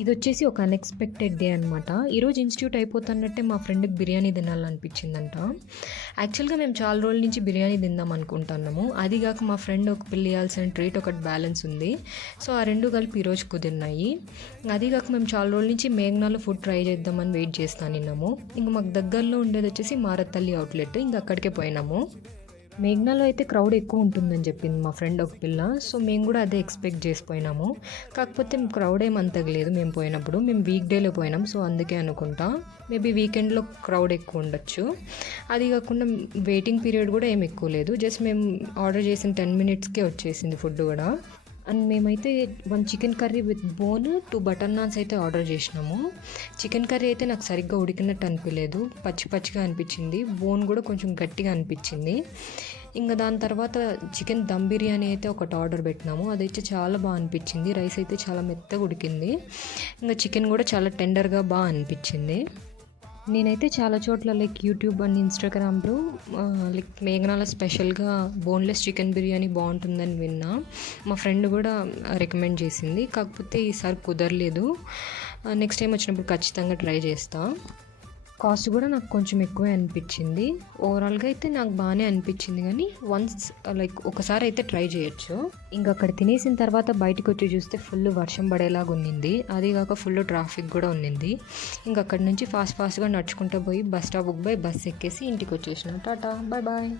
ఇదొచ్చేసి ఒక unexpected day అనమాట. ఈరోజు ఇన్‌స్టిట్యూట్ అయిపోతున్నట్టే మా ఫ్రెండ్‌కి బిర్యానీ తినాలనిపించిందంట. యాక్చువల్‌గా మేము చాలా రోజుల నుంచి బిర్యానీ తిందాం అనుకుంటున్నాము. అది గాక మా ఫ్రెండ్ ఒక పిల్లియాల్సిన ట్రీట్ ఒకటి బ్యాలెన్స్ ఉంది. సో, ఆ 2 కలిపి ఈరోజు కుదిరినాయి. అది గాక మేము చాలా రోజుల నుంచి మేఘనాలో ఫుడ్ ట్రై చేద్దామని వెయిట్ చేస్తానిన్నాము. ఇంక మాకు దగ్గరలో ఉండేదొచ్చేసి మారత్తల్లి అవుట్‌లెట్. ఇంక అక్కడికే పోయినాము. మేఘనాలో అయితే క్రౌడ్ ఎక్కువ ఉంటుందని చెప్పింది మా ఫ్రెండ్ ఒక పిల్ల. సో, మేము కూడా అదే ఎక్స్‌పెక్ట్ చేసిపోయినాము. కాకపోతే క్రౌడ్ ఏమి అంతగా లేదు మేము పోయినప్పుడు. మేము వీక్ డేలో పోయినాం. సో, అందుకే అనుకుంటా. మేబీ వీకెండ్‌లో క్రౌడ్ ఎక్కువ ఉండొచ్చు. అది కాకుండా వెయిటింగ్ పీరియడ్ కూడా ఏమి ఎక్కువ లేదు. జస్ట్ మేము ఆర్డర్ చేసిన 10 మినిట్స్‌కే వచ్చేసింది ఫుడ్ కూడా. అండ్ మేమైతే 1 chicken curry with bone, 2 butter naans అయితే ఆర్డర్ చేసినాము. చికెన్ కర్రీ అయితే నాకు సరిగ్గా ఉడికినట్టు అనిపించలేదు. పచ్చి పచ్చిగా అనిపించింది. బోన్ కూడా కొంచెం గట్టిగా అనిపించింది. ఇంకా దాని తర్వాత చికెన్ దమ్ బిర్యానీ అయితే ఒకటి ఆర్డర్ పెట్టినాము. అదైతే చాలా బాగా అనిపించింది. రైస్ అయితే చాలా మెత్తగా ఉడికింది. ఇంకా చికెన్ కూడా చాలా టెండర్గా బాగా అనిపించింది. నేనైతే చాలా చోట్ల లైక్ యూట్యూబ్ అండ్ ఇన్స్టాగ్రామ్లో లైక్ మేఘనాల స్పెషల్గా బోన్లెస్ చికెన్ బిర్యానీ బాగుంటుందని విన్నా. మా ఫ్రెండ్ కూడా రికమెండ్ చేసింది. కాకపోతే ఈసారి కుదరలేదు. నెక్స్ట్ టైం వచ్చినప్పుడు ఖచ్చితంగా ట్రై చేస్తా. కాస్ట్ కూడా నాకు కొంచెం ఎక్కువే అనిపించింది. ఓవరాల్గా అయితే నాకు బాగానే అనిపించింది, కానీ వన్స్ లైక్ ఒకసారి అయితే ట్రై చేయొచ్చు. ఇంకా అక్కడ తినేసిన తర్వాత బయటకు వచ్చి చూస్తే ఫుల్ వర్షం పడేలాగా ఉన్నింది. అది కాక ఫుల్ ట్రాఫిక్ కూడా ఉన్నింది. ఇంకా అక్కడి నుంచి ఫాస్ట్గా నడుచుకుంటూ పోయి బస్ స్టాప్కి పోయి బస్ ఎక్కేసి ఇంటికి వచ్చేసిన. Tata, bye bye.